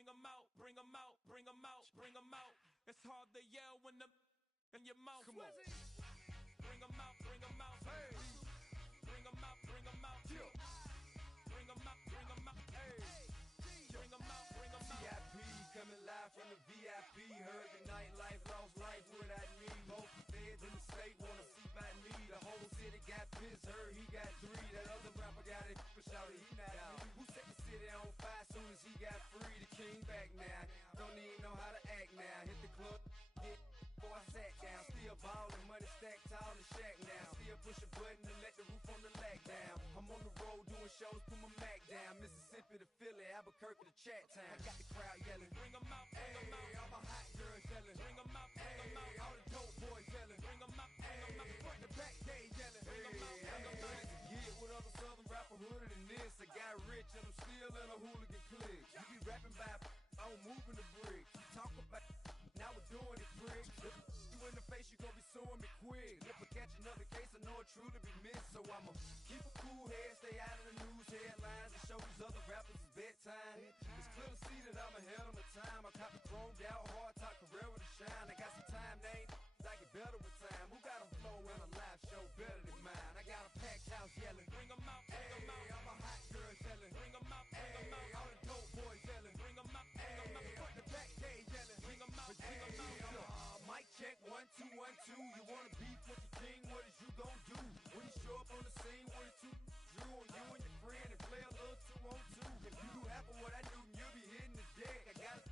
bring them out, bring them out, bring them out, bring them out. It's hard to yell when the in your mouth. Come on. Bring them out, bring them out. Hey. Bring them out, bring them out. Yeah. Bring them out, bring them out. Hey. Bring them out, bring them out. VIP coming live from the VIP. Heard the nightlife, lost life without me. Most feds in the state wanna see by me. The whole city got pissed, heard he got 3. That other rapper got it, but shouted he not out. Who set the city on fire soon as he got free? The king back now, don't even know how to act now. Hit the club, hit before I sat down. Still ballin', money stacked tall in shack now. Still push a button and let the roof on the lag down. I'm on the road doing shows, put my Mac down. Mississippi to Philly, Albuquerque to Chat Town. I got the crowd yelling, bring them out, bring them out. All my hot girls yelling, bring them out, bring them out. All the dope boys yelling, bring them out, bring them out. Front to back, they yelling, bring them out, bring them out. Get with other southern rapper hooded than this. I got rich and I'm still in a hooligan clique. You be rapping by, I'm moving the brick. You talk about, now we're doing it, prick. You in the face, you gon' be suing me quick. If I catch another case, I know it truly be missed. So I'ma keep a cool head, stay out of the news headlines, and show these other rappers it's bedtime. It's clear to see that I'm ahead of my time. I copy chromed out, hard talk, career with a shine. I got some time, name, I get better with time. Who got a flow and a live show better than mine? I got a packed house yelling, bring them out, bring them out. All my hot girls yelling, bring them out, bring them out. All the dope boys yelling, bring them out, bring them out. Front to back, they yelling, bring them out, bring them out. Mic check, 1, 2, 1, 2. You wanna beef with the king, what is you gon' do? When you show up on the scene, what is you drew on you and your friend and play a little 2-on-2. If you do half of what I do, then you'll be hitting the deck. I gotta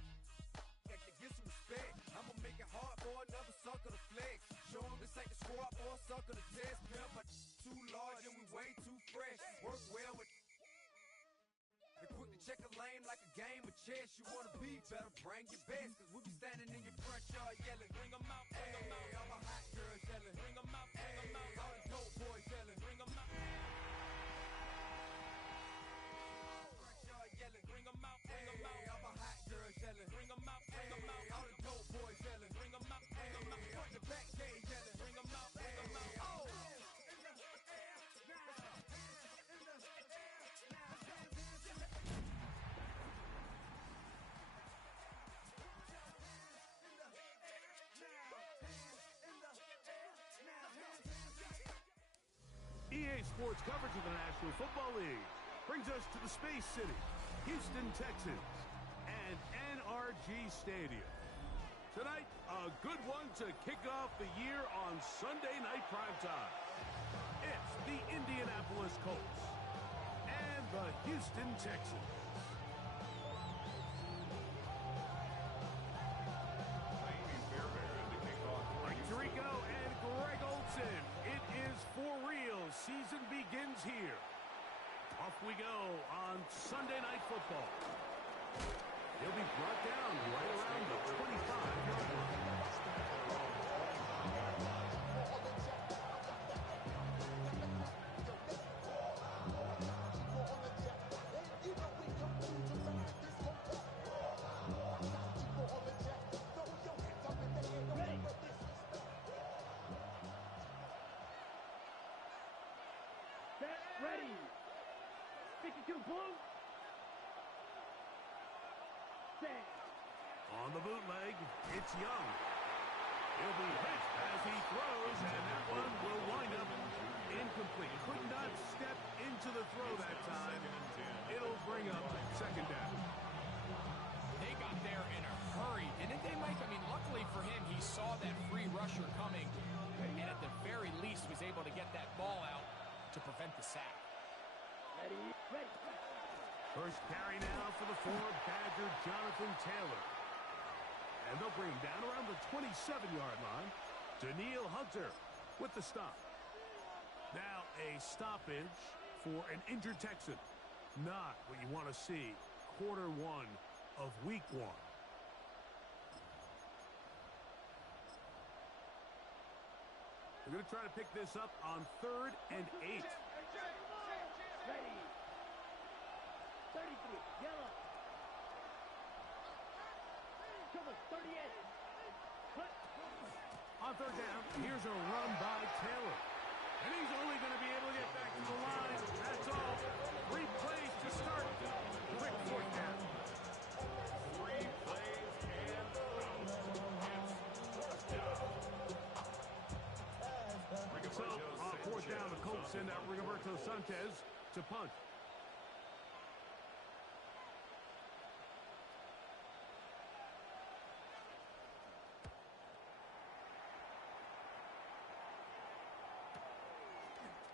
get some respect. I'ma make it hard for another sucker to flex. Show them this ain't the squad for a sucker to test. Pimp, but too large and we way too fresh. Work well with and quick to check a lane like a game of chess. You wanna be better, bring your best. Cause we'll be standing in your front yard yelling, bring them out, bring them out. All my hot girls yelling, bring them out, bring them out. All the dope boys yelling, bring them out. Front yard yelling, bring them out, bring them out. All my hot girls yelling, bring them out, bring them out. All the dope boys yelling, bring them out, bring them out. Front to back, they yelling, bring them out, bring them out. Oh! EA Sports coverage of the National Football League brings us to the Space City, Houston, Texas, and NRG Stadium. Tonight, a good one to kick off the year on Sunday Night Primetime. It's the Indianapolis Colts and the Houston Texans. Rico and Greg Olson. It is for real. Season begins here. Off we go on Sunday Night Football. He'll be brought down right around the 25-yard line. Ready. 52 blue. Set. On the bootleg, it's Young. He'll be hit as he throws, and that one will wind up incomplete. Could not step into the throw that time. It'll bring up second down. They got there in a hurry, didn't they, Mike? I mean, luckily for him, he saw that free rusher coming, and at the very least was able to get that ball out to prevent the sack. Ready. First carry now for the former Badger, Jonathan Taylor. And they'll bring him down around the 27-yard line. Daniil Hunter with the stop. Now a stoppage for an injured Texan. Not what you want to see. Quarter 1 of week 1. We're going to try to pick this up on 3rd and 8. Ready. 33. Yellow. Cover 38. Cut. On 3rd down, here's a run by Taylor. And he's only going to be able to get back to the line. That's all. 3 plays to start. Quick 4th down. send out Rigoberto Sanchez to punt.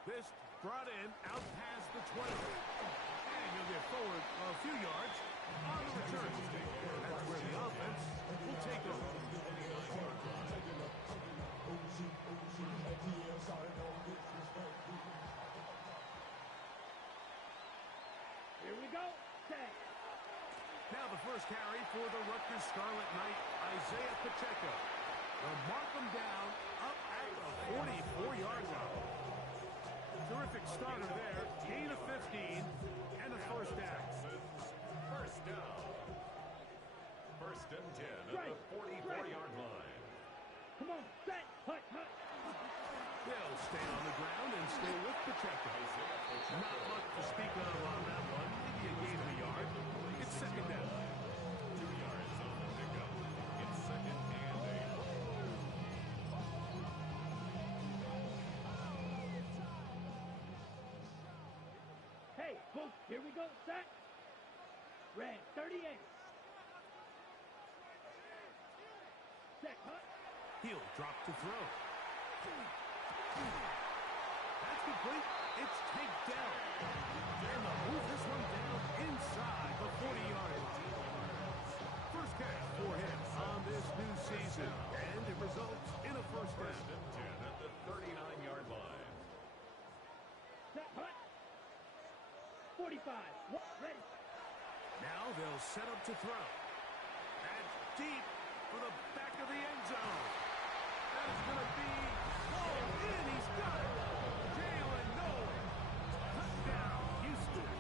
This brought in out past the 20. And he'll get forward a few yards on the return. That's where the offense will take over. Here we go. Set. Now the first carry for the Rutgers Scarlet Knight, Isaiah Pacheco. They'll mark him down up at the 44-yard line. Terrific starter there. Gain of 15 and a first down. First down. First and 10 at the 44-yard line. Come on, set. Hut, hut. They'll stay on the ground and stay with Pacheco. Not much to speak of on that one. Maybe a gain of a yard. It's second down. 2 yards on the pickup. It's second and 8. Hey, folks, here we go. Set. Red 38. Set, hut. He'll drop to throw. That's complete. It's taken down. And they'll move this one down inside the 40-yard line. First catch for him on this new season. And it results in a first down. First and 10 at the 39-yard line. Set, hut. 45. Ready. Now they'll set up to throw. That's deep for the back of the end zone. That's going to be pulled in. He's got it. Jalen Nolan. Touchdown, Houston.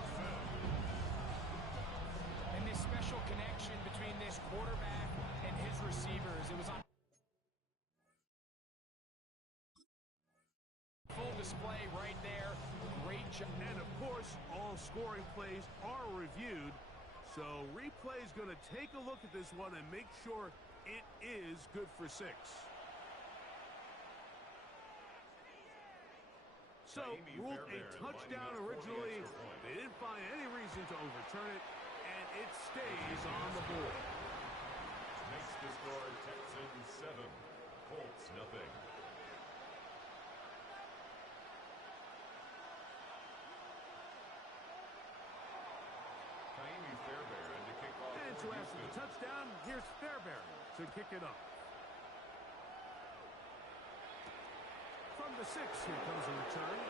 And this special connection between this quarterback and his receivers, it was on full display right there. Great job. And, of course, all scoring plays are reviewed. So replay's going to take a look at this one and make sure it is good for 6. So, ruled a touchdown originally. They didn't find any reason to overturn it, and it stays on the board. Makes the score Texans 7, Colts nothing. To kick off. And so after the touchdown, here's Fairbairn to kick it off. From the 6, here comes a return.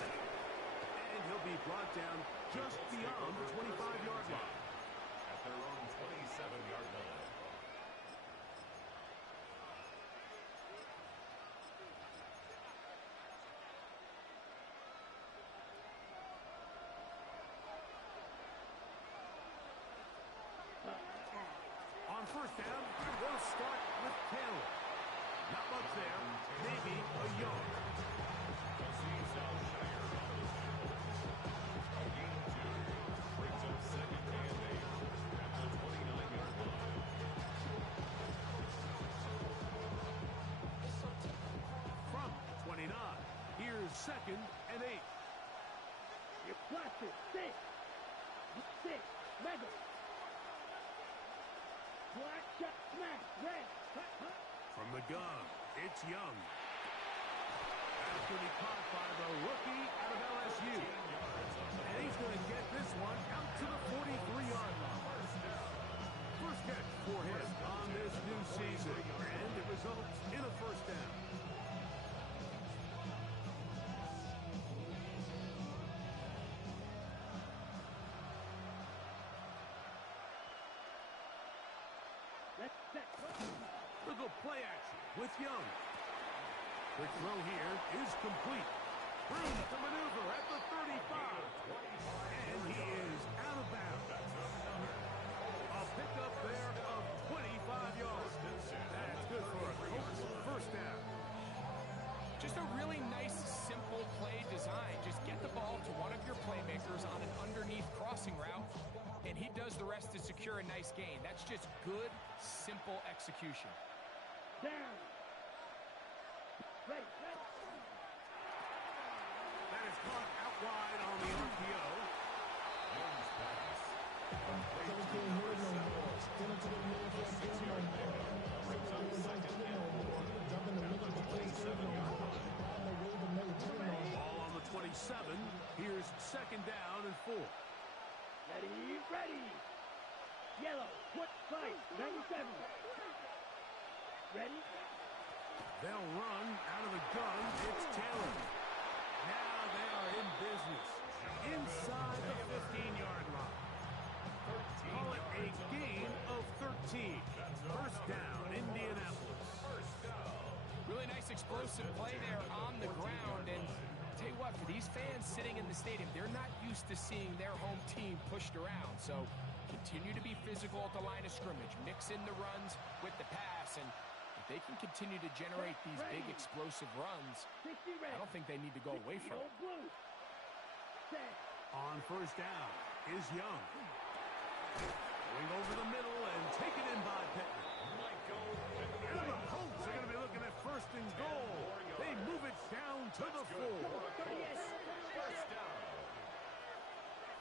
And he'll be brought down just beyond the 25-yard line. At their own 27-yard line. On first down, they'll start with Taylor. Not much there, maybe a yard. Brings up second and 8 at the 29-yard line. From 29, here's second and 8. You blast it. 6. 6. Mega. Black shot. Smash. Red. Hut, hut. From the gun, it's Young. That's going to be caught by the rookie out of LSU. And he's going to get this one out to the 43-yard line. First catch for him on this new season. And it results in a first down. Look at play action with Young. Quick throw here is complete. Room to maneuver at the 35. And he is out of bounds. A pickup there of 25 yards. That's good for a Colts first down. Just a really nice, simple play design. Just get the ball to one of your playmakers on an underneath crossing route, and he does the rest to secure a nice gain. That's just good, simple execution. Down. Ready. And it's caught out wide on the RPO. Ball on the 27. Here's second down and 4. Ready. Yellow, what side? 97. Ready? They'll run out of the gun. It's Taylor. Now they are in business. Inside the 15-yard line. Call it a gain of 13. First down, Indianapolis. Really nice explosive play there on the ground. And tell you what, for these fans sitting in the stadium, they're not used to seeing their home team pushed around. So continue to be physical at the line of scrimmage. Mix in the runs with the pass. And if they can continue to generate these big explosive runs, I don't think they need to go away from it. On first down is Young. Going over the middle and taken in by Pittman. And the Colts are going to be looking at first and goal. They move it down to the 4. First down.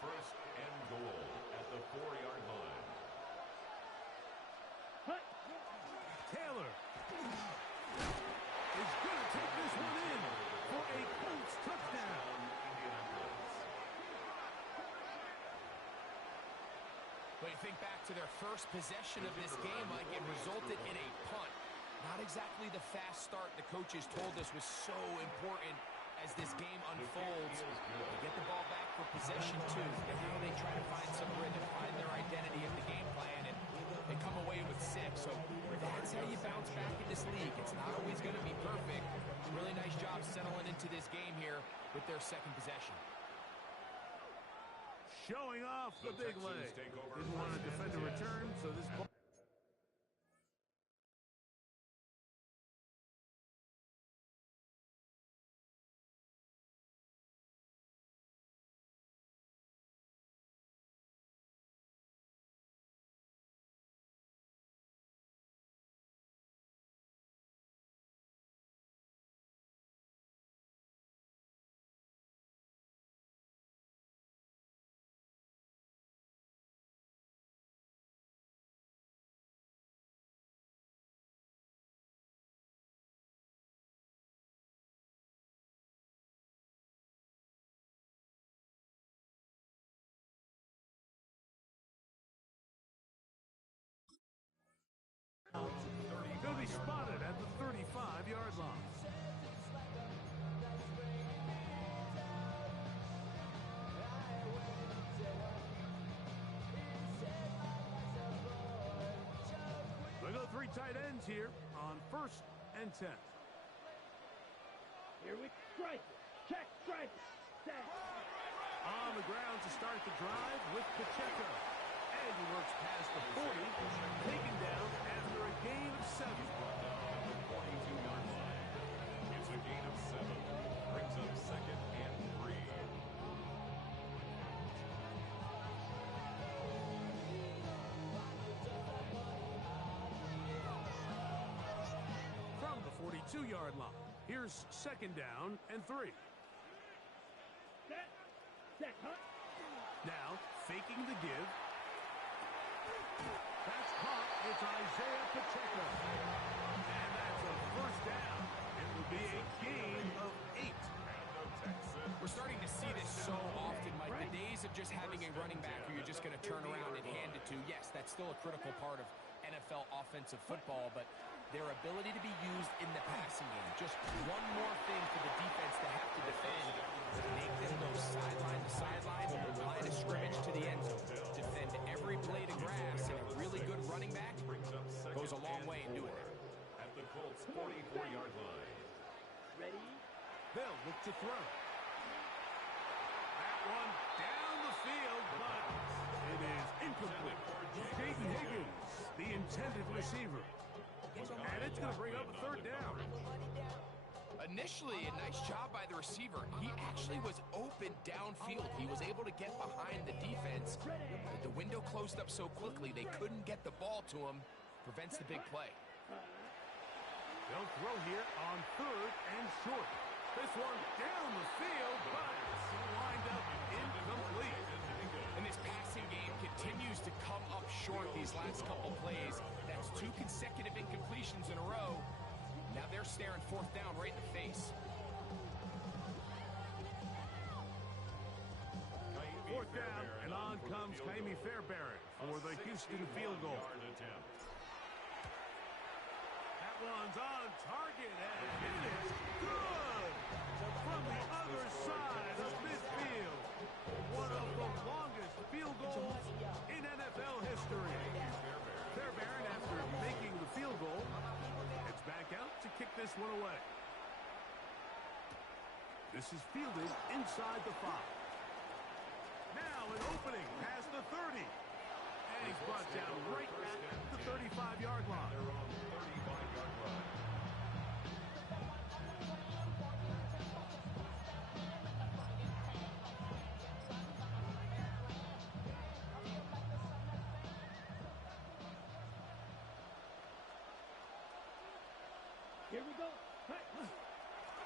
First and goal at the 4-yard line. Taylor is going to take this one in for a Colts touchdown. But you think back to their first possession of this game, like it resulted in a punt. Not exactly the fast start the coaches told us was so important as this game unfolds. They get the ball back for possession 2. Now they try to find some rhythm, find their identity of the game plan, and they come away with 6. So that's how you bounce back in this league. It's not always going to be perfect. Really nice job settling into this game here with their second possession. Showing off the big leg. Didn't want to defend a return, so this ball. Going to be spotted at the 35-yard line. We go 3 tight ends here on first and 10. Here we strike. Check, strike. Set. On the ground to start the drive with Pacheco. And he works past the 40, taken down after a gain of 7. 42-yard line. It's a gain of 7. Brings up second and 3. From the 42-yard line, here's second down and 3. Set, huh? Now, faking the give. That's caught. It's Isaiah Pacheco. And that's a first down. It will be a gain of 8. We're starting to see this so often, Mike. The days of just having a running back who you're just going to turn around and hand it to, yes, that's still a critical part of NFL offensive football, but their ability to be used in the passing game, just one more thing for the defense to have to defend, make them go sideline to sideline, line of scrimmage to the end zone, defend every blade of grass, and a really good running back goes a long way in doing that. At the Colts 44-yard line. Ready? They'll look to throw. That one down the field, but it is incomplete. Dayton Higgins, the intended receiver. And it's going to bring up a third down. Initially, a nice job by the receiver. He actually was open downfield. He was able to get behind the defense, but the window closed up so quickly they couldn't get the ball to him. Prevents the big play. They'll throw here on third and short. This one down the field, but lined up incomplete. And this passing game continues to come up short these last couple plays. That's 2 consecutive incompletions in a row. Now they're staring 4th down right in the face. 4th down, and on comes Jaime Fairbairn for the Houston field goal. That one's on target, and it is good from the other side of midfield. One of the longest field goals in NFL history. Fairbairn, after making the field goal, heads back out to kick this one away. This is fielded inside the 5. Now an opening past the 30. And he's brought down right at the 35-yard line. Here we go.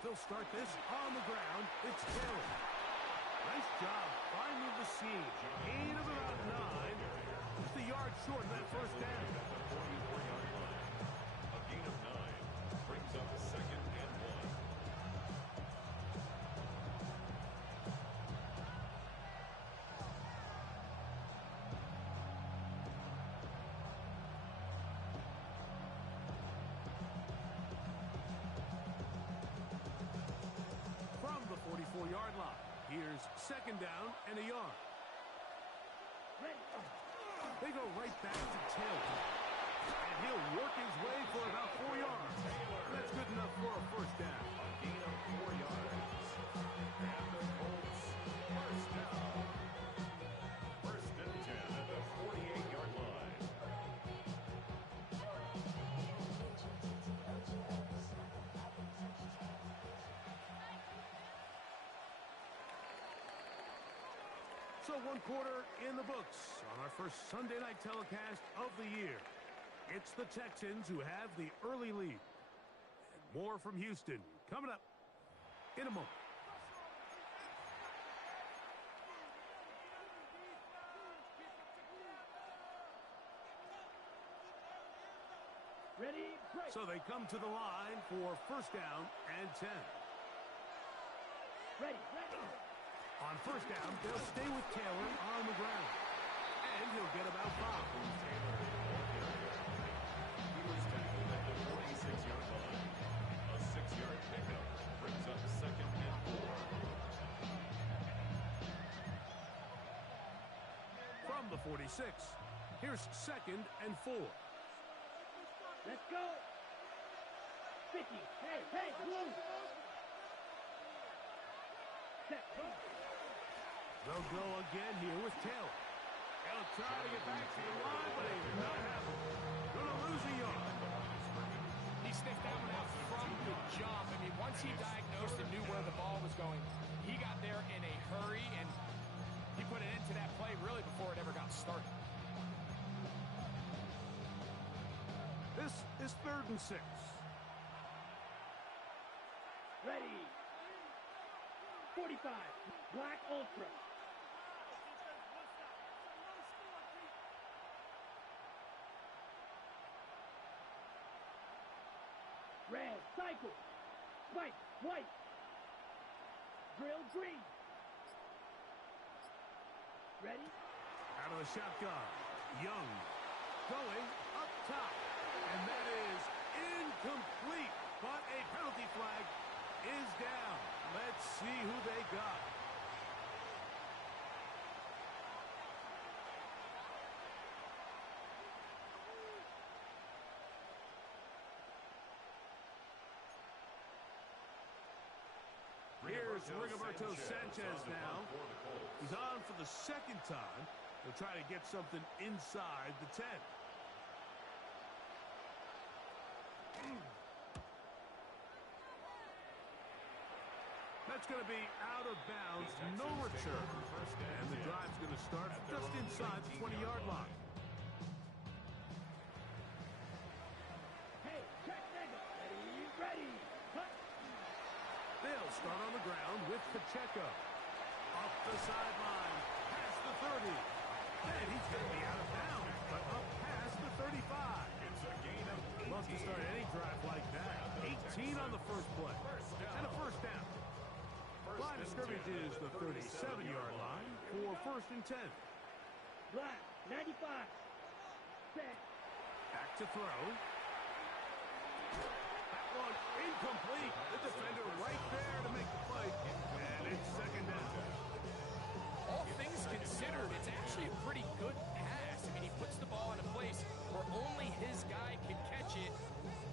They'll start this on the ground. It's Taylor. Nice job finding the seam. Gain of about 9. Just a yard short of that first down. A gain of 9 brings up 2nd and 1. From the 44-yard line, here's 2nd down and a yard. They go right back to Taylor. And he'll work his way for about 4 yards. That's good enough for a first down. A gain of 4 yards. And the Colts, 1st down. 1st and 10 at the 48-yard line. So 1 quarter in the books on our first Sunday night telecast of the year. It's the Texans who have the early lead. And more from Houston coming up in a moment. Ready, break. So they come to the line for 1st down and 10. Ready, ready. On 1st down, they'll stay with Taylor on the ground. And he'll get about 5. He was tackled at the 46-yard line. A 6-yard pickup brings up 2nd and 4. From the 46, here's 2nd and 4. Let's go. 50. Hey, blue. Set. They'll go again here with Taylor. He'll try to get back to the line, but he's not happening. Gonna lose a yard. He sniffed that one out from the jump. I mean, once he diagnosed and knew where the ball was going, he got there in a hurry, and he put it into that play really before it ever got started. This is 3rd and 6. Ready. 45. Black Ultra. Red, cycle. White, white. Drill, green. Ready? Out of the shotgun. Young going up top. And that is incomplete. But a penalty flag is down. Let's see who they got. Here's Rigoberto Sanchez now. He's on for the 2nd time. They'll try to get something inside the 10. That's going to be out of bounds, no return. And the drive's going to start just inside the 20-yard line. Hey, check nigga. Ready, ready. Cut. They'll start on the ground with Pacheco. Up the sideline, past the 30. And he's going to be out of bounds, but up past the 35. It's a gain of 18. Love to start any drive like that. 18 on the first play. And a first down. Line of scrimmage is the 37-yard line for 1st and 10. Black, 95. Set. Back to throw. That one incomplete. The defender right there to make the play. And it's 2nd down. All things considered, it's actually a pretty good pass. I mean, he puts the ball in a place where only his guy can catch it.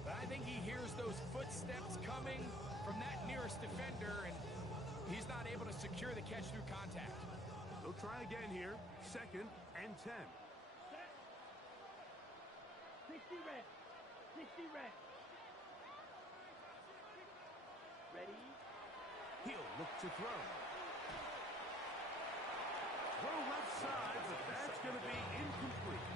But I think he hears those footsteps coming from that nearest defender, and he's not able to secure the catch through contact. They'll try again here. 2nd and 10. Set. 60 red. 60 red. Ready? He'll look to throw. Throw left side, but that's going to be incomplete.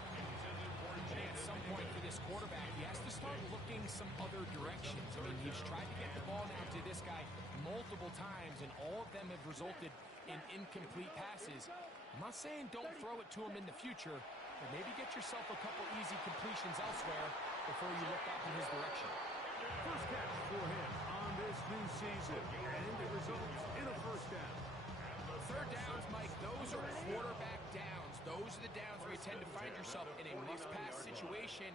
And at some point for this quarterback, he has to start looking some other directions. I mean, he's tried to get the ball now to this guy multiple times, and all of them have resulted in incomplete passes. I'm not saying don't throw it to him in the future, but maybe get yourself a couple easy completions elsewhere before you look up in his direction. First catch for him on this new season, and it results in a first down. Third downs, Mike, those are quarterback downs. Those are the downs where you tend to find yourself in a must-pass situation,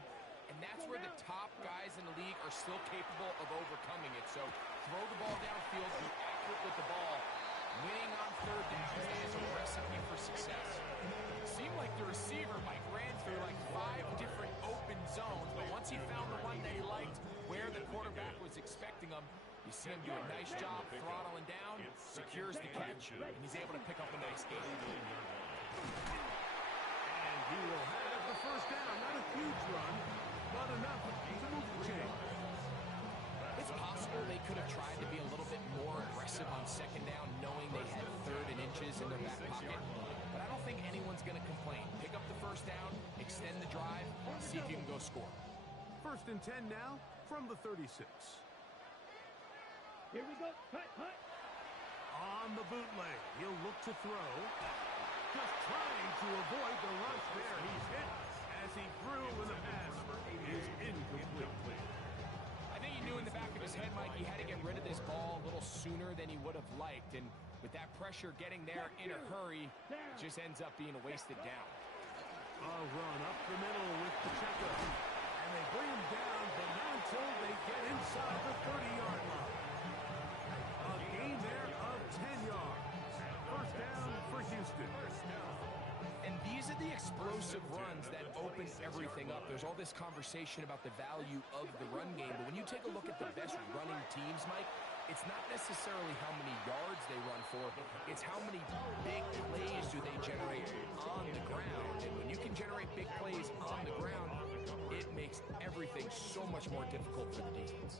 and that's where the top guys in the league are still capable of overcoming it. So throw the ball downfield, be accurate with the ball. Winning on third down is a recipe for success. It seemed like the receiver, Mike, ran through like 5 different open zones, but once he found the one that he liked, where the quarterback was expecting him, you see him do a nice job throttling down, secures the catch, and he's able to pick up a nice gain. And he will have the first down. Not a huge run, but enough to move the chain. It's possible they could have tried to be a little bit more aggressive on 2nd down, knowing they had 3rd and inches in their back pocket. But I don't think anyone's going to complain. Pick up the first down, extend the drive, see if you can go score. 1st and 10 now from the 36. Here we go. Hut, hut. On the bootleg, he'll look to throw. Just trying to avoid the rush there. He's hit as he threw, and the pass is incomplete. I think he knew in the back of his head, Mike, he had to get rid of this ball a little sooner than he would have liked. And with that pressure getting there in a hurry, it just ends up being a wasted down. A run up the middle with Pacheco. And they bring him down, but not until they get inside the 30-yard line. A gain there of 10 yards. First down for Houston. And these are the explosive runs that open everything up. There's all this conversation about the value of the run game, but when you take a look at the best running teams, Mike, it's not necessarily how many yards they run for, it's how many big plays do they generate on the ground. And when you can generate big plays on the ground, it makes everything so much more difficult for the defense.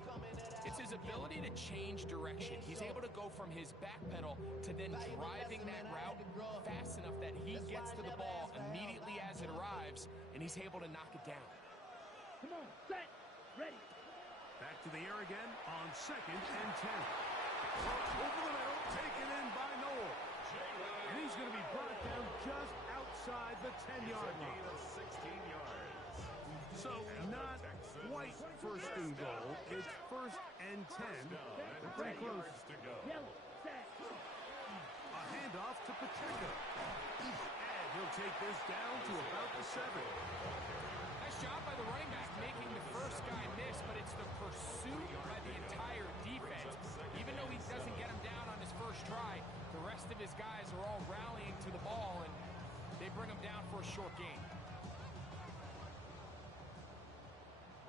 It's his ability to change direction. He's able to go from his back pedal to then driving that route fast enough that he gets to the ball immediately as it arrives, and he's able to knock it down. Come on, set, ready. Back to the air again on 2nd and 10. Over the middle, taken in by Noel. And he's going to be brought down just outside the 10-yard line. 16 yards. So not quite 1st and goal. It's 1st and 10. They're pretty close. Yellow, set. A handoff to Pacheco. And he'll take this down to about the 7. Nice job by the running back making the first guy miss, but it's the pursuit by the entire defense. Even though he doesn't get him down on his first try, the rest of his guys are all rallying to the ball, and they bring him down for a short gain.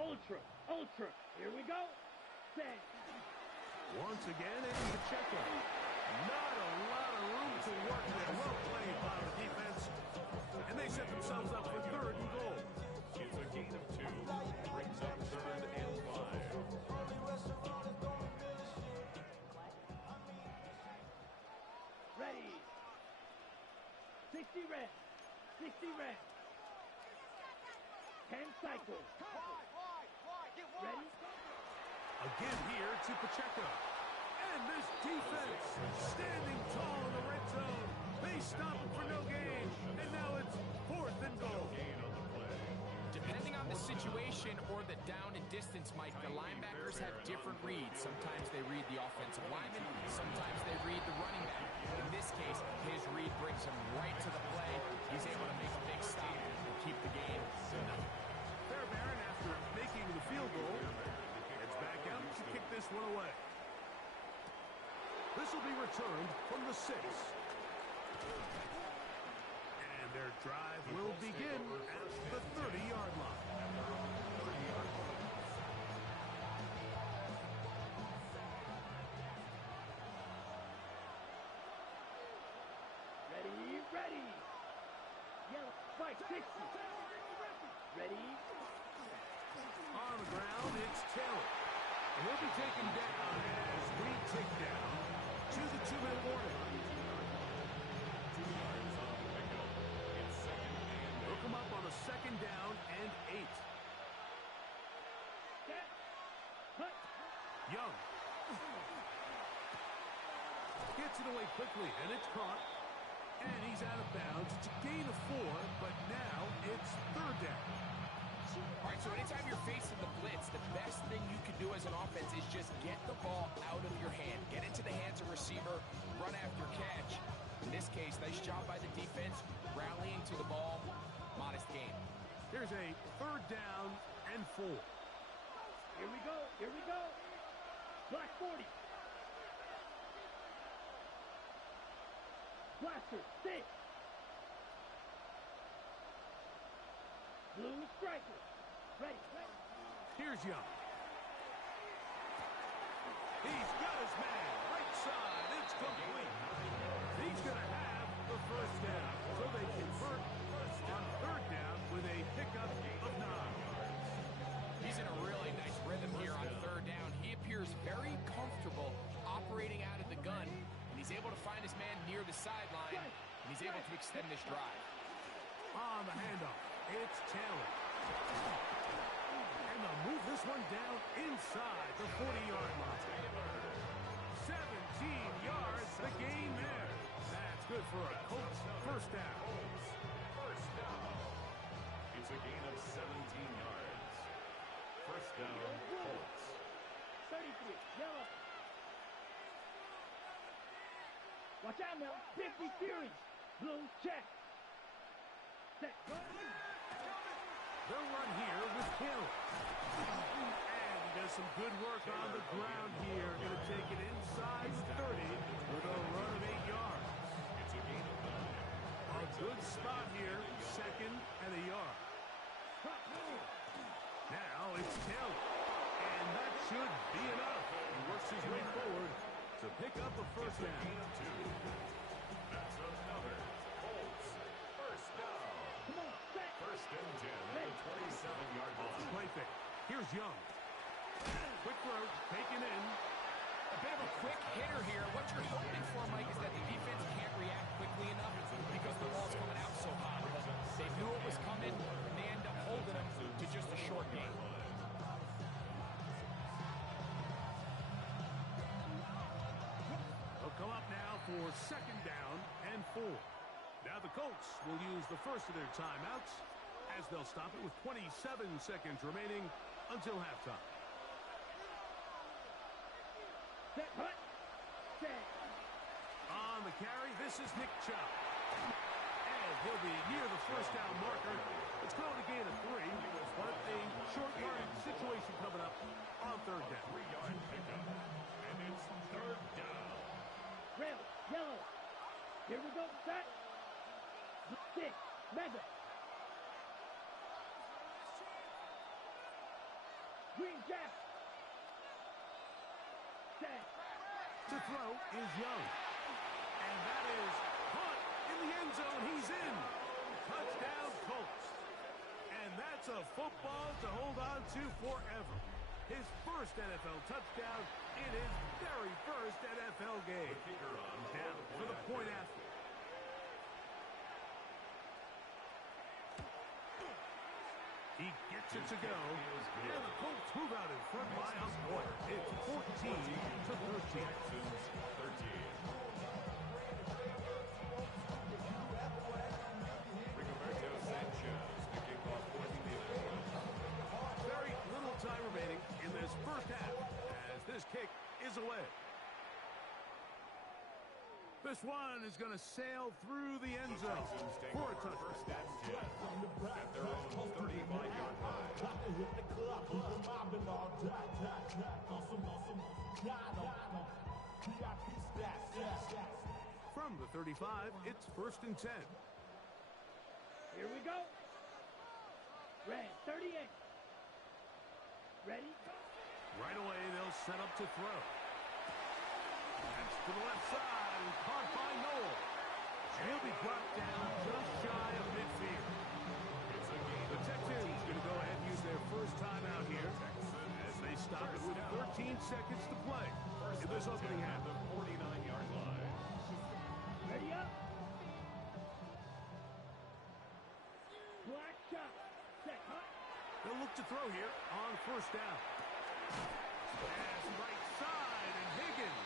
Ultra, ultra. Here we go. Set. Once again, it's Pacheco. Not a lot of room to work there. Well played by the defense. And they set themselves up for 3rd and goal. It's a gain of 2. Brings up 3rd and 5. Ready. 60 red. 60 red. 10 cycles. Ready? Again here to Pacheco. And And this defense standing tall in the red zone. They stop it for no gain. And now it's 4th and goal. Depending on the situation or the down and distance, Mike, the linebackers have different reads. Sometimes they read the offensive lineman. Sometimes they read the running back. In this case, his read brings him right to the play. He's able to make a big stop and keep the game going. Fairbairn, after making the field goal, heads back out to kick this one away. This will be returned from the 6. And their drive will begin at the 30-yard line. Ready. Yellow, spike, 60. Ready. On the ground, it's Taylor. And he'll be taken down as we tick down to the 2-minute warning. They'll come up on a 2nd down and 8. Set. Hut. Young gets it away quickly, and it's caught. And he's out of bounds. It's a gain of 4, but now it's 3rd down. All right, so anytime you're facing the blitz, the best thing you can do as an offense is just get the ball out of your hand. Get into the hands of receiver, run after catch. In this case, nice job by the defense, rallying to the ball. Modest gain. Here's a 3rd down and 4. Here we go. Black 40. Blaster, 6. Blue striker. Ready. Here's Young. He's got his man. Right side. It's complete. He's going to have the 1st down. So they convert on 3rd down with a pickup of 9. He's in a really nice rhythm here on 3rd down. He appears very comfortable operating out of the gun. And he's able to find his man near the sideline, and he's able to extend this drive. On the handoff, it's Taylor. And they'll move this one down inside the 40-yard line. 17 yards, the gain there. That's good for a Colts 1st down. It's a gain of 17 yards. 1st down, Colts. 33, yellow. Watch out now, 50 Fury. Blue, check. Set, go. They'll run here with Hill. And he does some good work on the ground here. Going to take it inside 30 with a run of 8 yards. It's a gain of 9. A good spot here, 2nd and a yard. Now it's Taylor. And that should be enough. He works his way forward to pick up a 1st down. That's another Colts 1st down. Come on, set. 1st and 10 at the 27-yard line. Play fake. Here's Young. Quick throw, taken in. A bit of a quick hitter here. What you're hoping for, Mike, is that the defense can't react quickly enough because the ball's coming out so hot. But they knew it was coming, and they end up holding them to just a short game. They'll come up now for 2nd down and 4. Now the Colts will use the first of their timeouts as they'll stop it with 27 seconds remaining until halftime. Set, hut. Set. On the carry, this is Nick Chubb. And he'll be near the 1st down marker. It's going to gain a 3, but a short yardage situation coming up on 3rd down. 3-yard pickup, and it's 3rd down. Red, yellow. Here we go, set. 6, mega. Green jack. Set. To throw is Young. And that is caught in the end zone. He's in. Touchdown, Colts. And that's a football to hold on to forever. His 1st NFL touchdown in his very 1st NFL game. Now for the point after. He gets to go, and the Colts move out in front by a point. It's 14-13. Very little time remaining in this first half as this kick is away. This one is going to sail through the end zone for a touchdown. At their own 35-yard line. From the 35, it's 1st and 10. Here we go. Red 38. Ready? Right away, they'll set up to throw. That's to the left side, caught by Noel. He'll be brought down just shy of midfield. The Texans going to go ahead and use their first time out here as they stop it with 13 seconds to play in this opening half. The 49-yard line. Ready up. Black shot. Set hut. They'll look to throw here on 1st down. Pass right side, and Higgins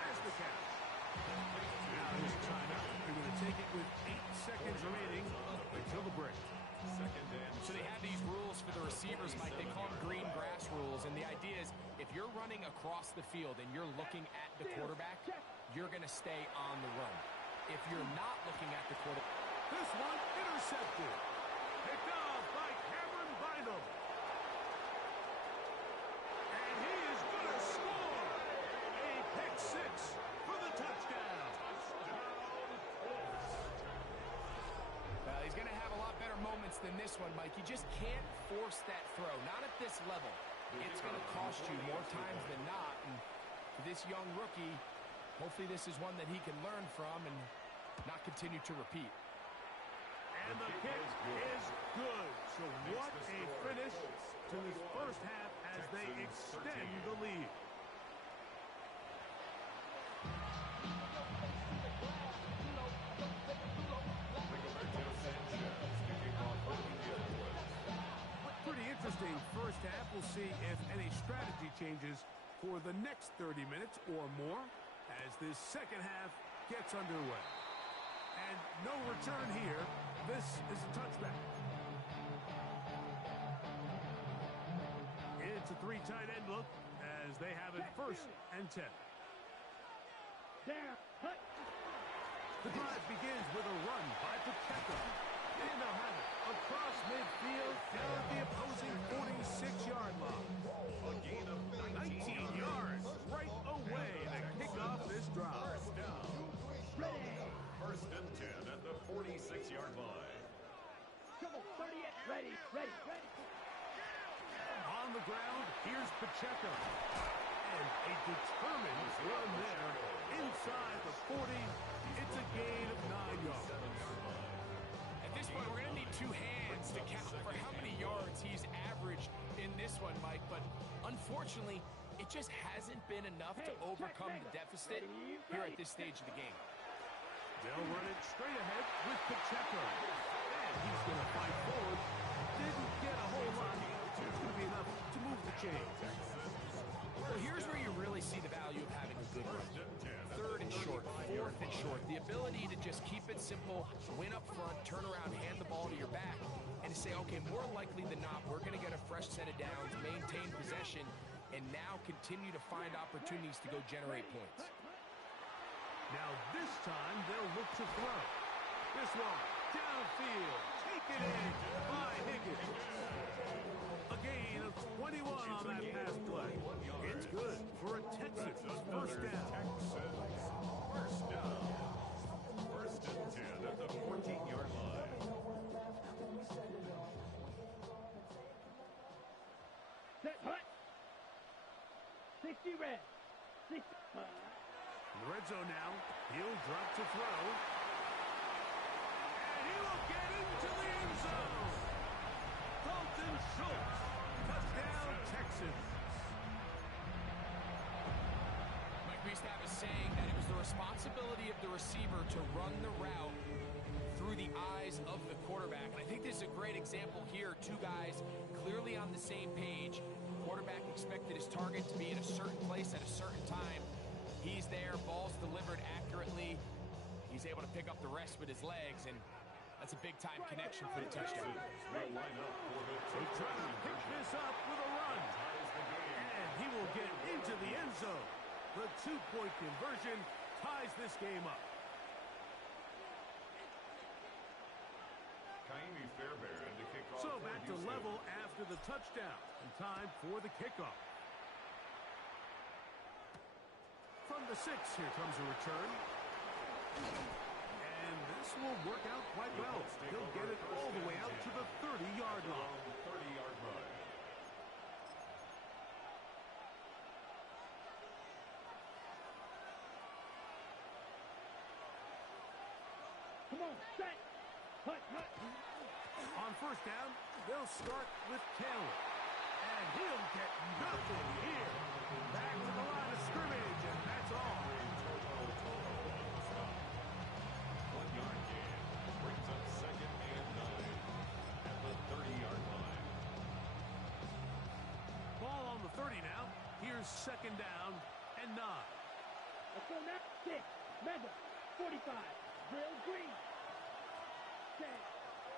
has the catch. Now here's a timeout. They're going to take it with 8 seconds remaining until the break. So they have these rules for the receivers, Mike. They call them green grass rules. And the idea is if you're running across the field and you're looking at the quarterback, you're going to stay on the run. If you're not looking at the quarterback. This one intercepted. Picked off by Cameron Bynum. And he is going to score a pick six for the touchdown. He's going to have a lot better moments than this one, Mike. You just can't force that throw. Not at this level. It's going to cost you more times than not. And for this young rookie, hopefully this is one that he can learn from and not continue to repeat. And the kick is good. So what a finish to this first half as they extend the lead. Pretty interesting first half. We'll see if any strategy changes for the next 30 minutes or more as this second half gets underway. And no return here. This is a touchback. It's a 3 tight end look as they have it 1st and 10. There. Hut. The drive begins with a run by Pacheco. And they'll have it across midfield down at the opposing 46-yard line. A gain of 19 yards right away to kick off this drive. First down. Ready. 1st and 10 at the 46-yard line. Come on. 38. Ready. Ready. Ready. On the ground, here's Pacheco. And a determined run there inside the 40. It's a gain of 9 yards. At this point, we're going to need 2 hands to count for how many yards he's averaged in this one, Mike. But unfortunately, it just hasn't been enough to overcome the deficit here at this stage of the game. They'll run it straight ahead with Pacheco. And he's going to fight forward. Didn't get a whole lot. It's going to be enough to move the chains. Well, here's where you really see the value of having a good run. 3rd and short, 4th and short. The ability to just keep it simple, win up front, turn around, hand the ball to your back, and to say, okay, more likely than not, we're going to get a fresh set of downs, maintain possession, and now continue to find opportunities to go generate points. Now this time they'll look to throw. This one downfield, taken in by Higgins. A gain of 21 on that pass play. It's good for a Texans 1st down. First down. 1st and 10 at the 14-yard line. Set hut. 60 red. 60. In the red zone now, he'll drop to throw. And he will get into the end zone. Dalton Schultz, touchdown Texans. Mike Reestaff is saying that it was the responsibility of the receiver to run the route through the eyes of the quarterback. And I think this is a great example here. 2 guys clearly on the same page. Quarterback expected his target to be in a certain place at a certain time. He's there, ball's delivered accurately. He's able to pick up the rest with his legs, and that's a big-time connection for the touchdown. They try to pick this up with a run. And he will get into the end zone. The two-point conversion ties this game up. So back to level after the touchdown. And time for the kickoff. From the 6, here comes a return. And this will work out quite well. He'll get it all the way out to the 30-yard line. Come on, set. Hut. On first down, they'll start with Taylor. And he'll get nothing here. Back to the line of scrimmage, and that's all. 1 yard gain. Brings up 2nd and 9 at the 30-yard line. Ball on the 30 now. Here's 2nd down and 9. Let's go now. 6. Mega. 45. Drill green. 10.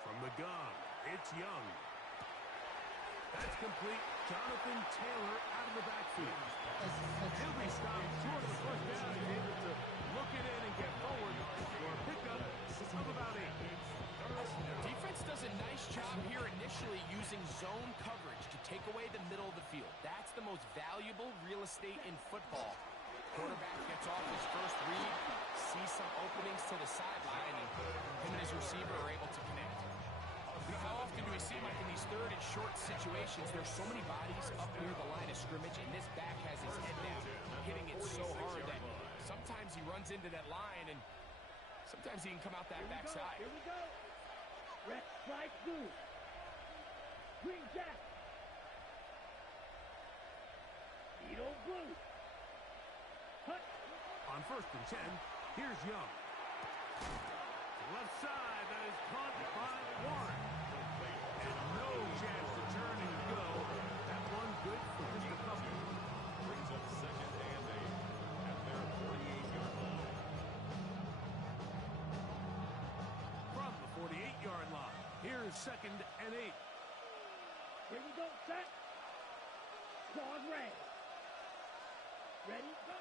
From the gun, it's Young. That's complete. Jonathan Taylor out of the backfield. He'll be stopped short of the first down. He's able to look it in and get forward for a pickup of about 8. Defense does a nice job here initially using zone coverage to take away the middle of the field. That's the most valuable real estate in football. Quarterback gets off his first read, sees some openings to the sideline, and him and his receiver are able to connect. How often do we see, like, in these 3rd and short situations, there's so many bodies up near the line of scrimmage, and this back has his head down, hitting it so hard that sometimes he runs into that line, and sometimes he can come out that backside. Here we go. Red stripe blue. Green jack. Needle blue. Hut. On 1st and 10, here's Young. Left side, that is caught by Warren. And no chance to turn and go. That one good for just a couple. Brings up 2nd and 8 at their 48-yard line. From the 48-yard line, here's 2nd and 8. Here we go, set. Squad red. Ready, go.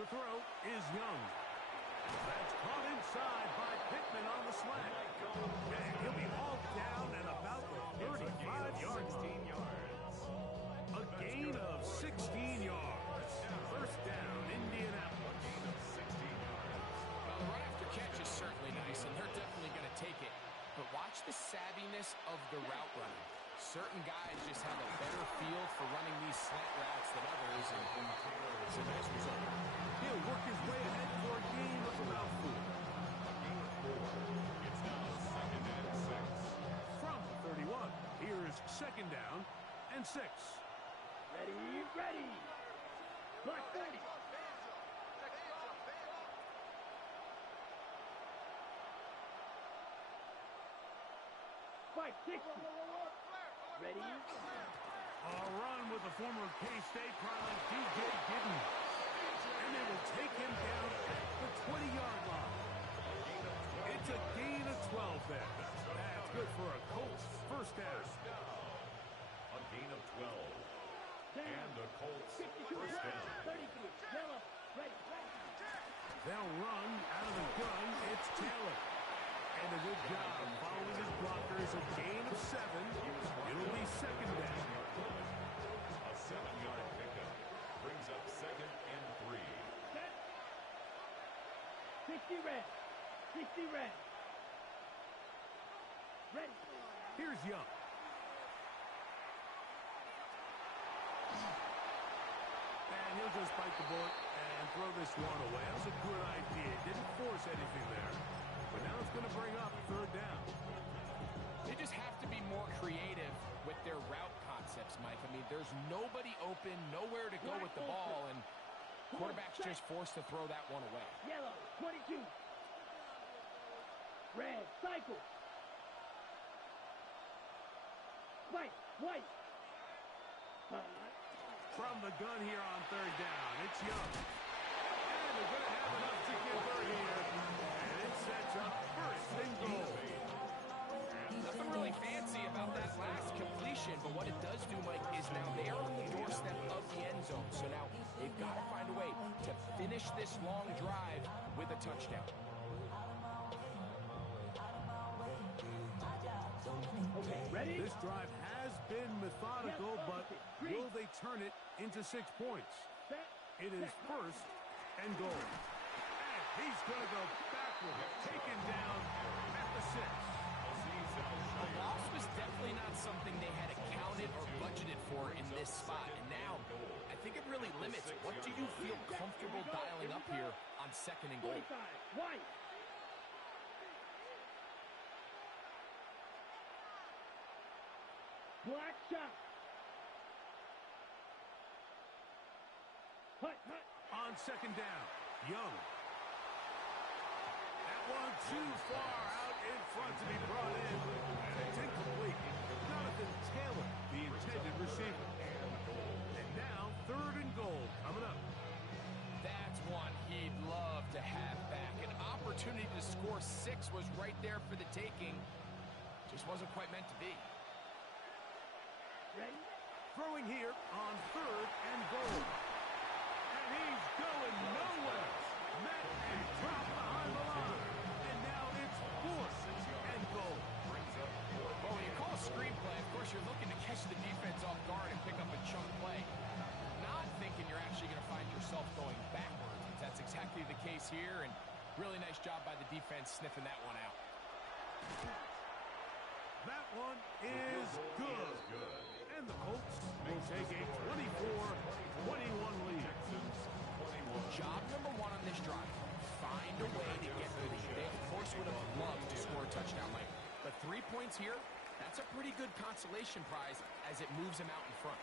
To throw is Young. That's caught inside by Pittman on the slant. And he'll be hauled down at about the 35-yard line. A gain of 16 yards. First down, Indianapolis. Well, the run after catch is certainly nice, and they're definitely going to take it. But watch the savviness of the route running. Certain guys just have a better feel for running these slant routes than others, and it's a nice result. He'll work his way ahead for a gain of about 4. It's now 2nd and 6. From the 31, here's 2nd down and 6. Ready. Black 30. Fight 60. Ready. A run with the former K-State product, DJ Gidden. And they will take him down at the 20-yard line. It's a gain of 12 there. That's good for a Colts first down. A gain of 12. And the Colts first down. 33. Yellow. Ready. They'll run out of the gun. It's Taylor. And a good job following his blockers. A gain of 7. It'll be 2nd down. A 7-yard pickup brings up 2nd and 3. 60 red. 60 red. Ready. Here's Young. And he'll just bite the bullet and throw this one away. That was a good idea. Didn't force anything there. But now it's going to bring up 3rd down. They just have to be more creative with their route concepts, Mike. I mean, there's nobody open, nowhere to go with the ball, and quarterback's just forced to throw that one away. Yellow. 22. Red. Cycle. Fight. White. From the gun here on third down, it's Young. And they're going to have enough to convert here. And it sets up first and goal. Nothing really fancy about that last completion, but what it does do, Mike, is now they're on the doorstep of the end zone. So now they've got to find a way to finish this long drive with a touchdown. Okay, ready? This drive has been methodical, but will they turn it into 6 points? It is first and goal. And he's going to go backward, taken down at the 6. The loss was definitely not something they had accounted or budgeted for in this spot. And now, I think it really limits what do you feel comfortable dialing up here on second and goal. 45. White. Black shot. Hut. On second down, Young. That one too far out in front to be brought in. And it's incomplete. Jonathan Taylor, the intended receiver. And now, third and goal coming up. That's one he'd love to have back. An opportunity to score 6 was right there for the taking. Just wasn't quite meant to be. Ready? Throwing here on third and goal. And he's going nowhere. Met and dropped behind the line. And now it's fourth and goal. Well, when you call a screenplay, of course, you're looking to catch the defense off guard and pick up a chunk play. Not thinking you're actually going to find yourself going backwards. That's exactly the case here, and really nice job by the defense sniffing that one out. That one is good. And the Colts will take a 24-21 lead. Job number 1 on this drive, find a way to get the lead. They, of course, would have loved to score a touchdown, Mike. But 3 points here, that's a pretty good consolation prize as it moves him out in front.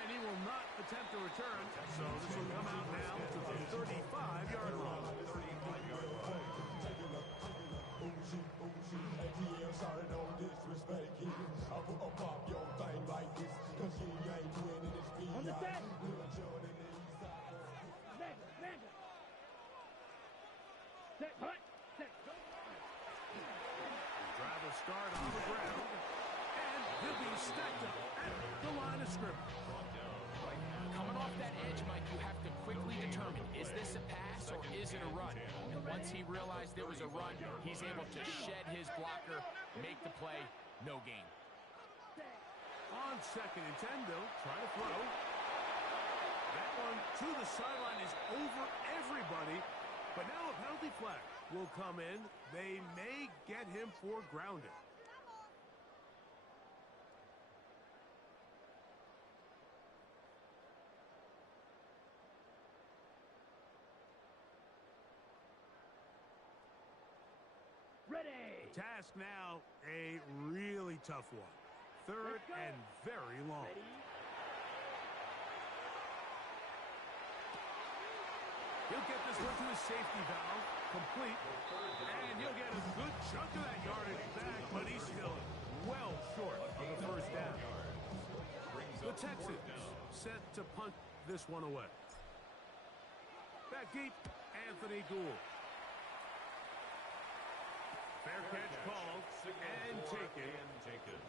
And he will not attempt to return, so this will come out now to the 35-yard line. On the set. Set. Hut. Set. Go. Drive will start on the ground, and he'll be stacked up at the line of scrimmage. Coming off that edge, Mike, you have to quickly determine, is this a pass or is it a run? And once he realized there was a run, he's able to shed his blocker, make the play, no gain. On second and 10, they'll try to throw. That one to the sideline is over everybody, but now a penalty flag will come in. They may get him for grounding. Ready. The task now, a really tough one. Third and very long. Ready. He'll get this one to his safety valve, complete, and he'll get a good chunk of that yardage back, but he's still well short of the first down. The Texans set to punt this one away. Back deep, Anthony Gould. Fair catch called and taken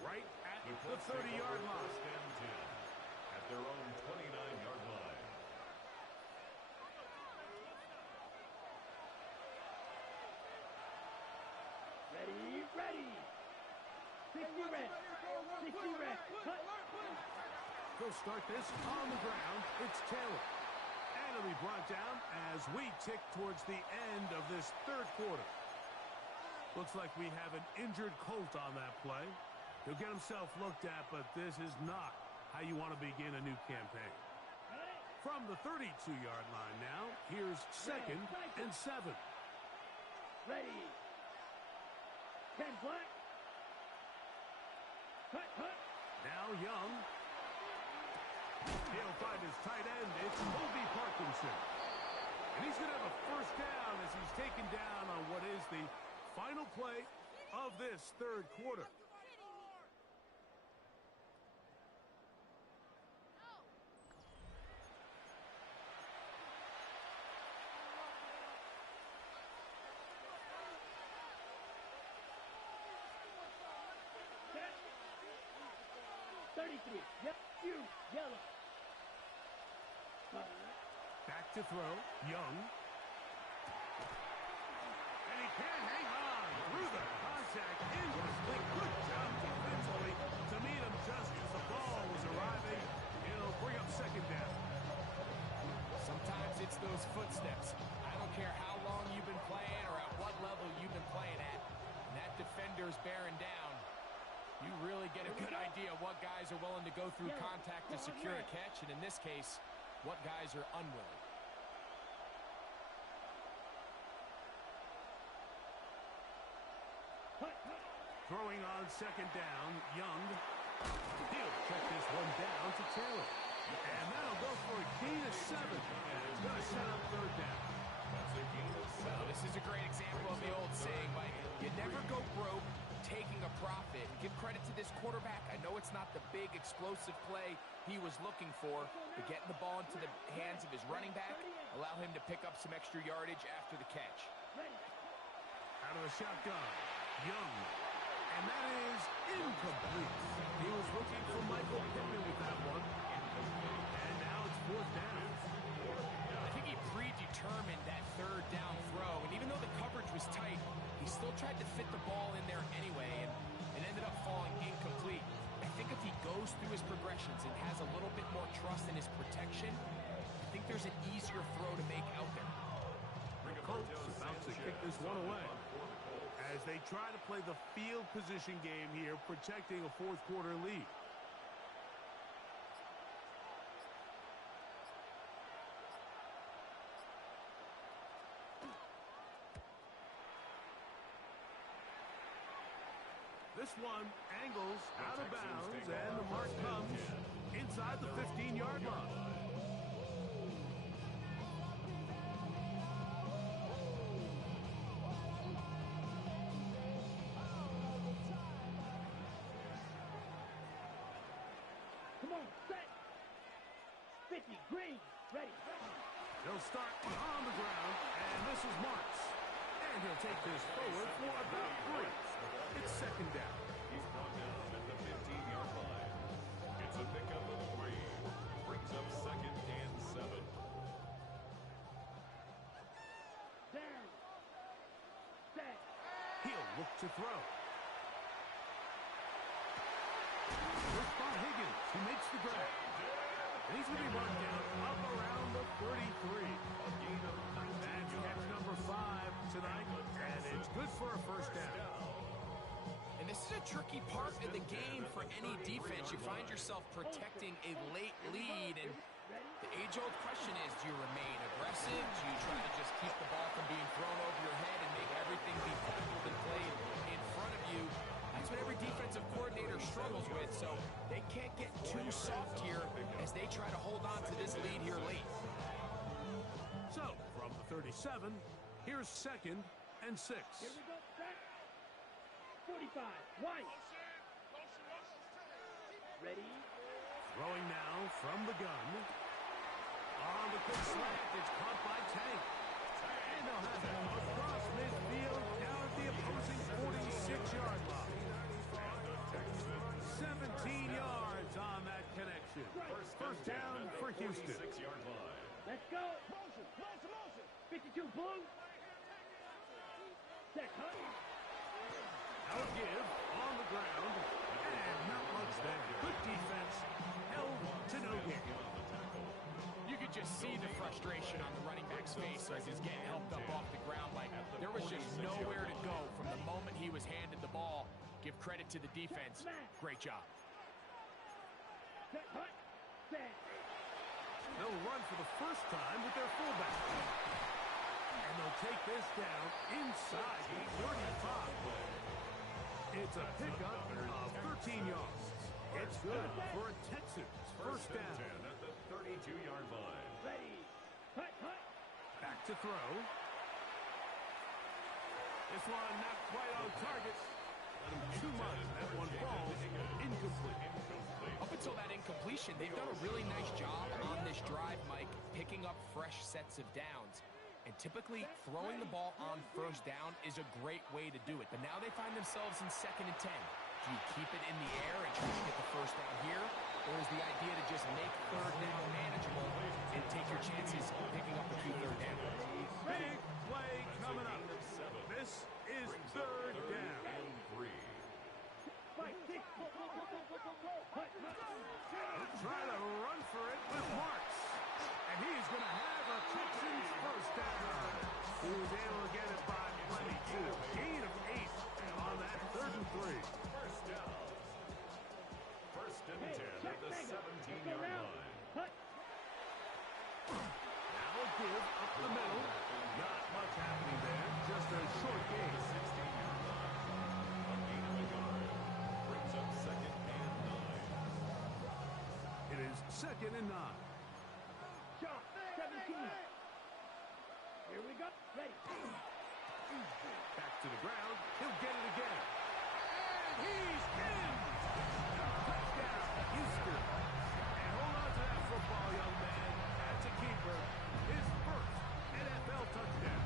right at the 30-yard line. At their own 29-yard line. Ready. 60 red. 60 red. Hut. They'll start this on the ground. It's Taylor. And it'll be brought down as we tick towards the end of this third quarter. Looks like we have an injured Colt on that play. He'll get himself looked at, but this is not how you want to begin a new campaign. From the 32-yard line now, here's second and 7. Ready. 10 black. Hut. Now Young. He'll find his tight end. It's Kobe Parkinson. And he's going to have a first down as he's taken down on what is the final play of this third quarter. 33. Yep, you, yellow. Back to throw. Young. And he can't hang on through the contact. Incomplete. Good job defensively to meet him just as the ball was arriving. It'll bring up second down. Sometimes it's those footsteps. I don't care how long you've been playing or at what level you've been playing at. And that defender's bearing down. You really get a good idea of what guys are willing to go through contact to secure a catch, and in this case, what guys are unwilling. Throwing on second down, Young. He'll check this one down to Taylor. And that'll go for a gain of 7. And it's going to set up third down. Well, this is a great example of the old saying, Mike. You never go broke taking a profit. Give credit to this quarterback. I know it's not the big explosive play he was looking for, but getting the ball into the hands of his running back allow him to pick up some extra yardage after the catch. Out of the shotgun, Young. And that is incomplete. He was looking for Michael Pittman with that one. And now it's fourth down. I think he predetermined that third down throw, and even though the coverage was tight, he still tried to fit the ball in there anyway, and it ended up falling incomplete. I think if he goes through his progressions and has a little bit more trust in his protection, I think there's an easier throw to make out there. The Colts about to kick this one away as they try to play the field position game here, protecting a fourth quarter lead. This one angles out of bounds, and the mark comes inside the 15-yard line. Come on, set. 50, green, ready. They'll start on the ground, and this is Marks. And he'll take this forward for about 3. It's second down. He's brought down at the 15-yard line. It's a pickup of 3. Brings up second and 7. Down. Set. He'll look to throw. First by Higgins, who makes the grab. And he's going to be run down up around the 33. That's catch number 5 tonight, and it's good for a first down. And this is a tricky part of the game for any defense. You find yourself protecting a late lead, and the age-old question is, do you remain aggressive? Do you try to just keep the ball from being thrown over your head and make everything be tackled and played in front of you? That's what every defensive coordinator struggles with, so they can't get too soft here as they try to hold on to this lead here late. So, from the 37, here's second and 6. Here we go, set. 45, White. Ready. Throwing now from the gun. On the quick slant, it's caught by Tank. And they'll have it across midfield down at the opposing 46-yard line. 17 yards on that connection. First down for Houston. 6-yard line. Let's go. Motion, motion, motion. 52, blue. Set, hunt. Out give on the ground. And not much there. Good defense. Held to no gain. You could just see the frustration on the running back's face as he's getting helped up off the ground. Like, there was just nowhere to go from the moment he was handed the ball. Give credit to the defense. Great job. Set, hunt. Set. They'll run for the first time with their fullback. And they'll take this down inside the 35. It's a pickup of 13 yards. It's good for a Texans first down. 10 at the 32-yard line. Ready. Hunt, hunt. Back to throw. This one not quite on target. Let him too much. That one falls incomplete. Up until that incompletion, they've done a really nice job on this drive, Mike, picking up fresh sets of downs. And typically, throwing the ball on first down is a great way to do it. But now they find themselves in second and 10. Do you keep it in the air and try to get the first down here? Or is the idea to just make third down manageable and take your chances of picking up a few third downs? Big play coming up. This is third down. Try to run for it with Marks. And he's going to have a Texans first down. He was able to get it by plenty, too. Gain of 8 on that 3rd and 3. First down. First and 10 at the 17-yard line. Now a give up the middle. Not much happening there. Just a short gain. 16-yard line. A gain of a yard. Brings up second and 9. It is second and 9. Shot, 17. Here we go. Ready. Back to the ground. He'll get it again. And he's in. Touchdown, Houston. And hold on to that football, young man. That's a keeper. His first NFL touchdown.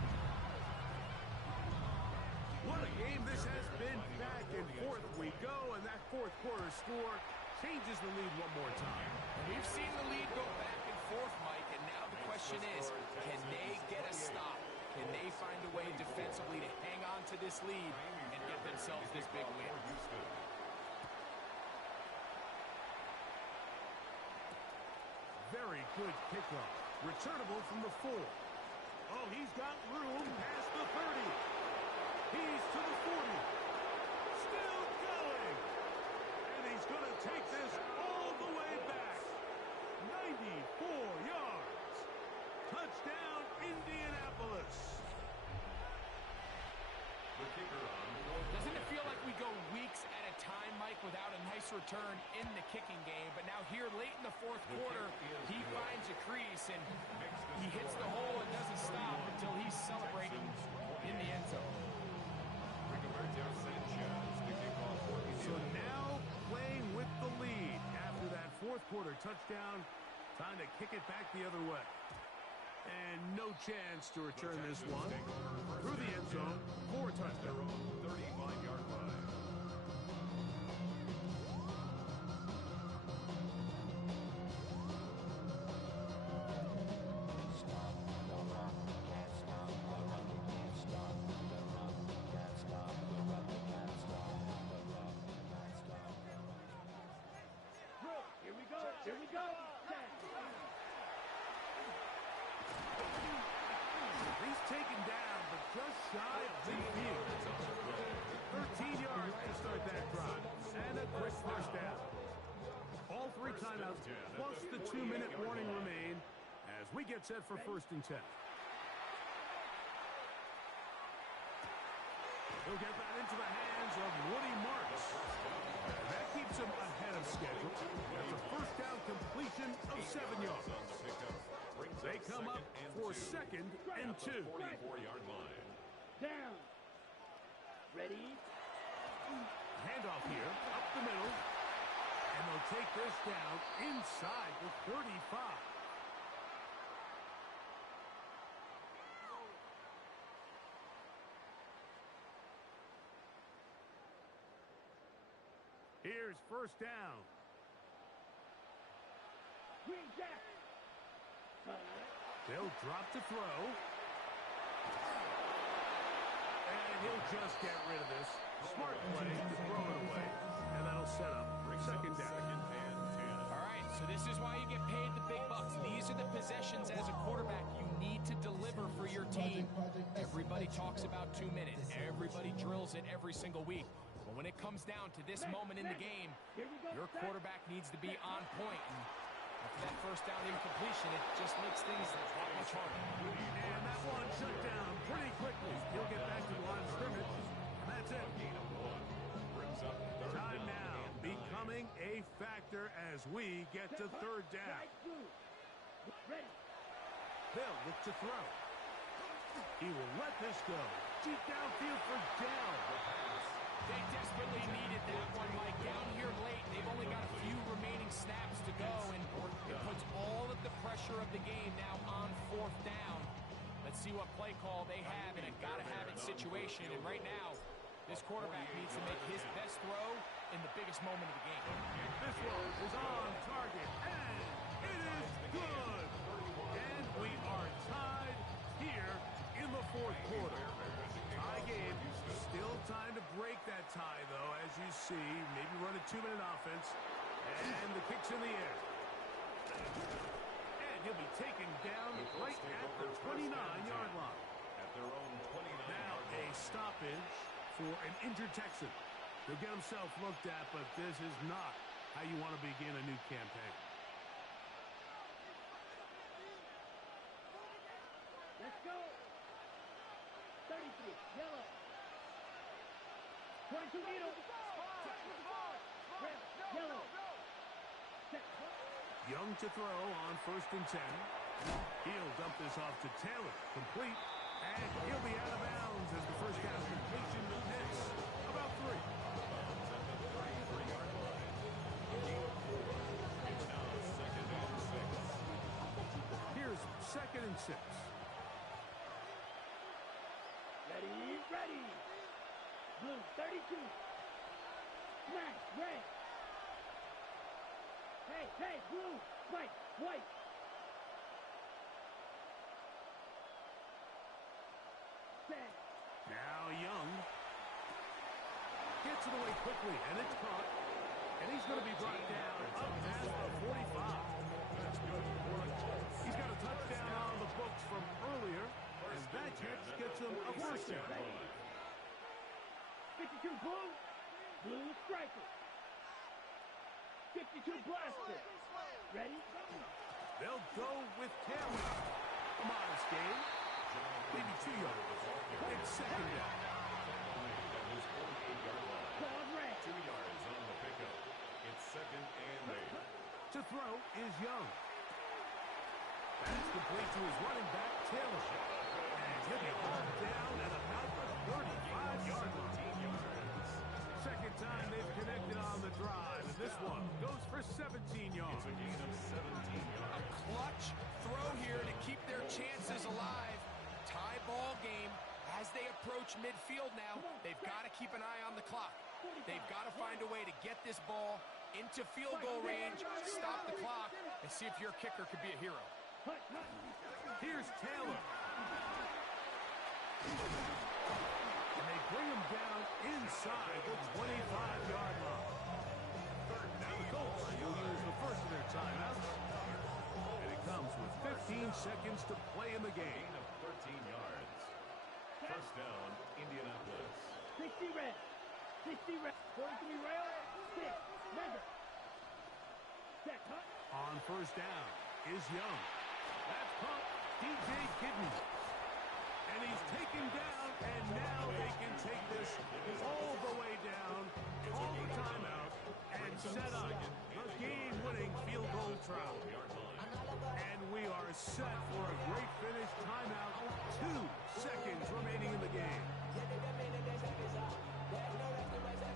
What a game this has been. Back and forth we go, and that fourth quarter score changes the lead one more time. We've seen the lead go back and forth, Mike, and now the question is, can they get a stop? Can they find a way defensively to hang on to this lead and get themselves this big win? Very good kickoff. Returnable from the 4. Oh, he's got room past the 30. He's to the 40. Still going. And he's going to take this all the way back. 94 yards. Touchdown, Indianapolis. The kicker on. Doesn't it feel like we go weeks at a time, Mike, without a nice return in the kicking game? But now here late in the fourth quarter, he finds a crease and he hits the hole and doesn't stop until he's celebrating in the end zone. So now playing with the lead after that fourth quarter touchdown. Time to kick it back the other way. And no chance to return this one through the end zone for a touchdown. 35-yard line. Here we go. Here we go. He's taken down, but just shy of the field. 13 yards to start that drive. And a quick first down. All 3 timeouts plus the 2-minute warning remain as we get set for first and 10. He'll get that into the hands of Woody Marks. That keeps him ahead of schedule. That's a first down completion of 7 yards. They come up for second and 2. 44-yard line. Down. Ready. Handoff here, up the middle. And they'll take this down inside the 35. Here's first down. Green Jack. They'll drop to throw. And he'll just get rid of this. Smart play to throw it away. And that'll set up second down. All right, so this is why you get paid the big bucks. These are the possessions as a quarterback you need to deliver for your team. Everybody talks about 2 minutes. Everybody drills it every single week. But when it comes down to this moment in the game, your quarterback needs to be on point. And after that first down incompletion, it just makes things that much harder. And that one shut down pretty quickly. He'll get back to the line of scrimmage. And that's it. Time now becoming a factor as we get to third down. They'll look to throw. He will let this go. Deep downfield for Dell. They desperately needed that one, Mike. Down here late, they've only got a few remaining snaps to go, and it puts all of the pressure of the game now on fourth down. Let's see what play call they have in a gotta-have-it situation, and right now, This quarterback needs to make his best throw in the biggest moment of the game. This one is on target, and it is good. And we are tied here in the fourth quarter. Tie game. Still time to break that tie, though, as you see. Maybe run a 2-minute offense. And the kick's in the air. And he'll be taken down right at the 29-yard line. At their own 29. Now a stoppage for an injured Texan. He'll get himself looked at, but this is not how you want to begin a new campaign. Let's go. 33, yellow. 22 needle. Red, yellow. Set. Young to throw on 1st and 10. He'll dump this off to Taylor. Complete. And he'll be out of bounds as the first down completion hits about 3. Here's 2nd and 6. Ready. Blue, 32. Smash, red. Hey, blue, white. Set. Now Young gets it away quickly, and it's caught. And he's going to be brought down up past the 45. He's got a touchdown on the books from earlier, and that catch gets him a first down. 52 blue striker. 52 blaster. Ready? They'll go with Taylor. A modest gain. Maybe 2 yards. It's 2nd down. Call red. 2 yards on the pickup. It's 2nd and 8. To throw is Young. That's complete to his running back, Taylor. And he'll be hauled down at about the 35-yard line. Second time they've connected on the drive, and this one goes for 17 yards. It's a gain of 17 yards. A clutch throw here to keep their chances alive. Tie ball game. As they approach midfield now, they've got to keep an eye on the clock. They've got to find a way to get this ball into field goal range, stop the clock, and see if your kicker could be a hero. Here's Taylor. And they bring him down inside the 25-yard line. Now the Colts will use the first of their timeouts. And it comes with 15 seconds to play in the game. Gain of 13 yards. First down, Indianapolis. 60 red. 43 rail. 6. Measure. Set. Cut. On first down is Young. That's caught DJ Kidney. And he's taken down, and now they can take this all the way down, call the timeout, and set up the game-winning field goal try. And we are set for a great finish. Timeout. 2 seconds remaining in the game.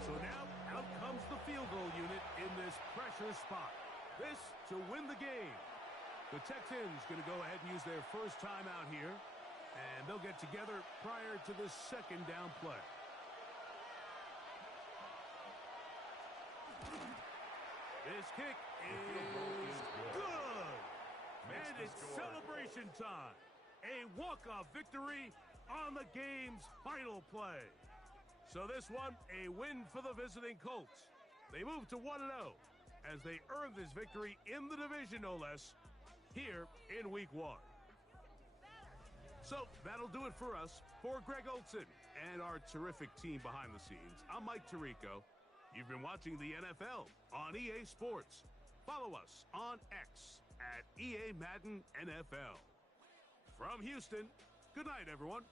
So now out comes the field goal unit in this pressure spot. This to win the game. The Texans going to go ahead and use their first timeout here, and they'll get together prior to the second down play. This kick is good. And it's celebration time. A walk-off victory on the game's final play. So this one, a win for the visiting Colts. They move to 1-0 as they earn this victory in the division, no less, here in Week 1. So that'll do it for us. For Greg Olson and our terrific team behind the scenes, I'm Mike Tirico. You've been watching the NFL on EA Sports. Follow us on X at EA Madden NFL. From Houston, good night, everyone.